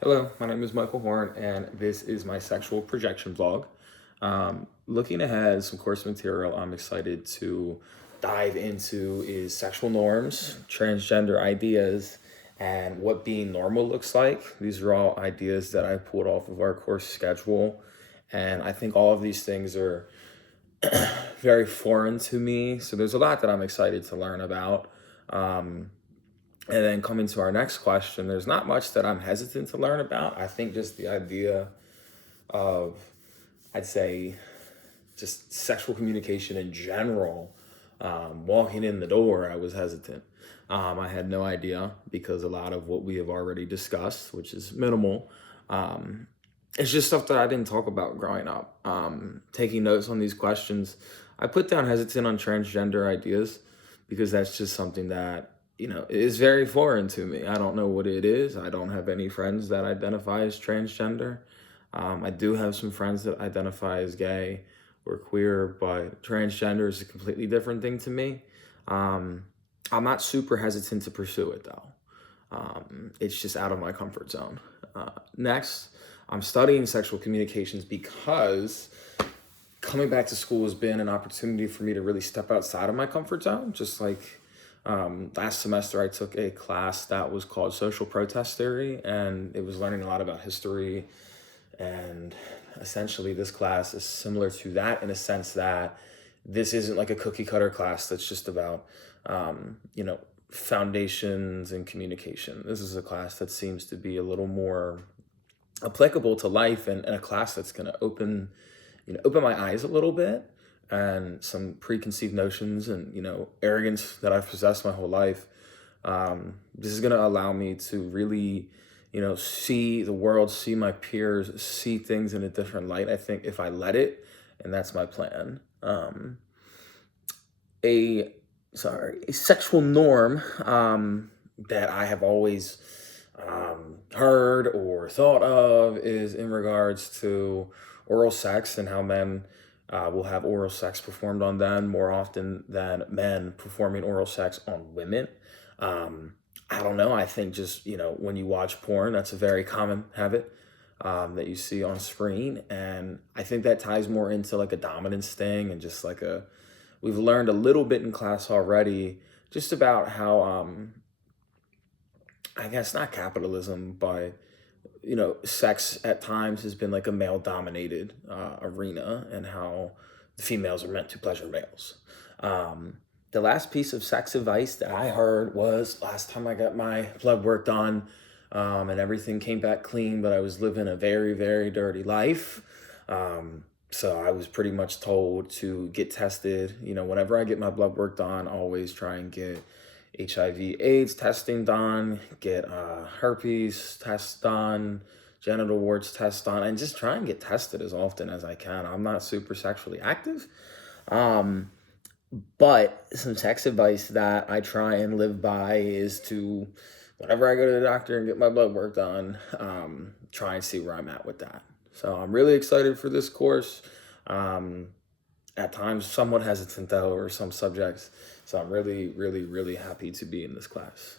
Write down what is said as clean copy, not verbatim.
Hello, my name is Michael Horn, and this is my sexual projection vlog. Looking ahead, some course material I'm excited to dive into is sexual norms, transgender ideas, and what being normal looks like. These are all ideas that I pulled off of our course schedule, and I think all of these things are very foreign to me. So there's a lot that I'm excited to learn about. Um, and then coming to our next question, there's not much that I'm hesitant to learn about. I think just the idea of, I'd say, just sexual communication in general, walking in the door, I was hesitant. I had no idea because a lot of what we have already discussed, which is minimal, it's just stuff that I didn't talk about growing up. Taking notes on these questions, I put down hesitant on transgender ideas because that's just something that, is very foreign to me. I don't know what it is. I don't have any friends that identify as transgender. I do have some friends that identify as gay or queer, but transgender is a completely different thing to me. Um, I'm not super hesitant to pursue it though. It's just out of my comfort zone. Next, I'm studying sexual communications because coming back to school has been an opportunity for me to really step outside of my comfort zone. Just like last semester, I took a class that was called Social Protest Theory, and it was learning a lot about history. And essentially, this class is similar to that in a sense that this isn't like a cookie cutter class that's just about, foundations and communication. This is a class that seems to be a little more applicable to life, and a class that's going to open my eyes a little bit and some preconceived notions and arrogance that I've possessed my whole life. This is going to allow me to really see the world, see my peers, see things in a different light, I think, if I let it. And that's my plan. A a sexual norm that I have always heard or thought of is in regards to oral sex and how men will have oral sex performed on them more often than men performing oral sex on women. Um, I don't know. I think just, when you watch porn, that's a very common habit that you see on screen. And I think that ties more into like a dominance thing and just like we've learned a little bit in class already just about how, I guess not capitalism, but sex at times has been like a male dominated arena and how the females are meant to pleasure males. The last piece of sex advice that I heard was last time I got my blood work done, and everything came back clean, but I was living a very, very dirty life. So I was pretty much told to get tested. Whenever I get my blood work done, always try and get HIV/AIDS testing done, get herpes test done, genital warts test done, and just try and get tested as often as I can. I'm not super sexually active, um, but some sex advice that I try and live by is to, whenever I go to the doctor and get my blood work done, try and see where I'm at with that. So I'm really excited for this course. Um, at times somewhat hesitant though over some subjects. So I'm really, really, really happy to be in this class.